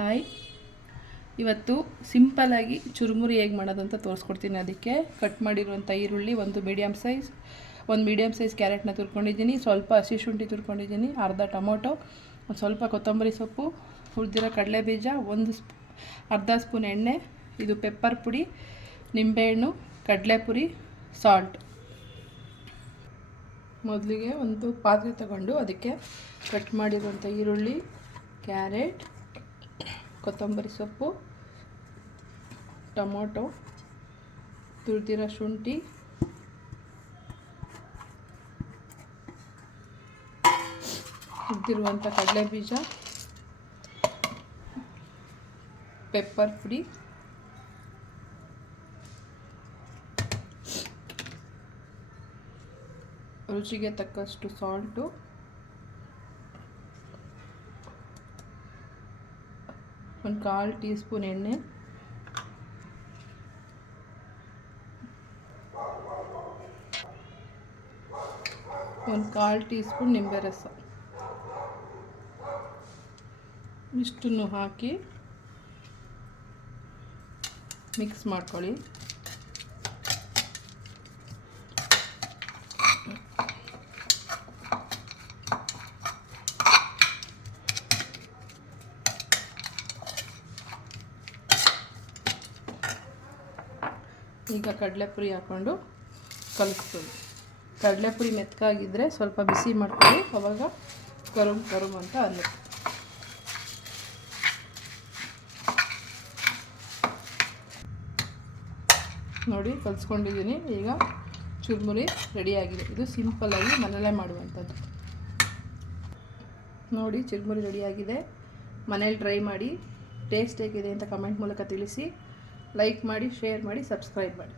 Hi, ಇವತ್ತು ಸಿಂಪಲ್ಲಾಗಿ ಚುರುಮುರಿ ಹೇಗೆ ಮಾಡೋದು ಅಂತ ತೋರಿಸ್ಕೊಡ್ತೀನಿ. ಅದಕ್ಕೆ ಕಟ್ ಮಾಡಿರುವಂಥ ಈರುಳ್ಳಿ, ಒಂದು ಮೀಡಿಯಮ್ ಸೈಜ್ ಕ್ಯಾರೆಟ್ನ ತುರ್ಕೊಂಡಿದ್ದೀನಿ, ಸ್ವಲ್ಪ ಹಸಿ ಶುಂಠಿ ತುರ್ಕೊಂಡಿದ್ದೀನಿ, ಅರ್ಧ ಟೊಮೊಟೊ, ಒಂದು ಸ್ವಲ್ಪ ಕೊತ್ತಂಬರಿ ಸೊಪ್ಪು, ಹುರಿದಿರೋ ಕಡಲೆ ಬೀಜ, ಅರ್ಧ ಸ್ಪೂನ್ ಎಣ್ಣೆ, ಇದು ಪೆಪ್ಪರ್ ಪುಡಿ, ನಿಂಬೆಹಣ್ಣು, ಕಡಲೆಪುರಿ, ಸಾಲ್ಟ್. ಮೊದಲಿಗೆ ಒಂದು ಪಾತ್ರೆ ತಗೊಂಡು ಅದಕ್ಕೆ ಕಟ್ ಮಾಡಿರುವಂಥ ಈರುಳ್ಳಿ, ಕ್ಯಾರೆಟ್, ಕೊತ್ತಂಬರಿ ಸೊಪ್ಪು, ಟೊಮೊಟೊ, ತುರಿದಿರೋ ಶುಂಠಿ, ಹುರಿದಿರುವಂಥ ಕಡಲೆ ಬೀಜ, ಪೆಪ್ಪರ್ ಪುಡಿ, ರುಚಿಗೆ ತಕ್ಕಷ್ಟು ಸಾಲ್ಟು, ಒಂದು 1/4 ಟೀ ಸ್ಪೂನ್ ಎಣ್ಣೆ, ಒಂದು 1/4 ಟೀ ಸ್ಪೂನ್ ನಿಂಬೆ ರಸ, ಇಷ್ಟನ್ನು ಹಾಕಿ ಮಿಕ್ಸ್ ಮಾಡ್ಕೊಳ್ಳಿ. ಈಗ ಕಡಲೆಪುರಿ ಹಾಕ್ಕೊಂಡು ಕಲಿಸ್ಕೊಳ್ಳಿ. ಕಡಲೆಪುರಿ ಮೆತ್ತಗಾಗಿದ್ದರೆ ಸ್ವಲ್ಪ ಬಿಸಿ ಮಾಡ್ಕೊಳ್ಳಿ, ಆವಾಗ ಕರುಮ್ ಅಂತ ಅನ್ನುತ್ತೆ. ನೋಡಿ, ಕಲಿಸ್ಕೊಂಡಿದ್ದೀನಿ. ಈಗ ಚುರುಮುರಿ ರೆಡಿಯಾಗಿದೆ. ಇದು ಸಿಂಪಲ್ಲಾಗಿ ಮನೆಯಲ್ಲೇ ಮಾಡುವಂಥದ್ದು. ನೋಡಿ, ಚುರುಮುರಿ ರೆಡಿಯಾಗಿದೆ. ಮನೇಲಿ ಟ್ರೈ ಮಾಡಿ, ಟೇಸ್ಟ್ ಹೇಗಿದೆ ಅಂತ ಕಮೆಂಟ್ ಮೂಲಕ ತಿಳಿಸಿ. ಲೈಕ್ ಮಾಡಿ, ಶೇರ್ ಮಾಡಿ, ಸಬ್ಸ್ಕ್ರೈಬ್ ಮಾಡಿ.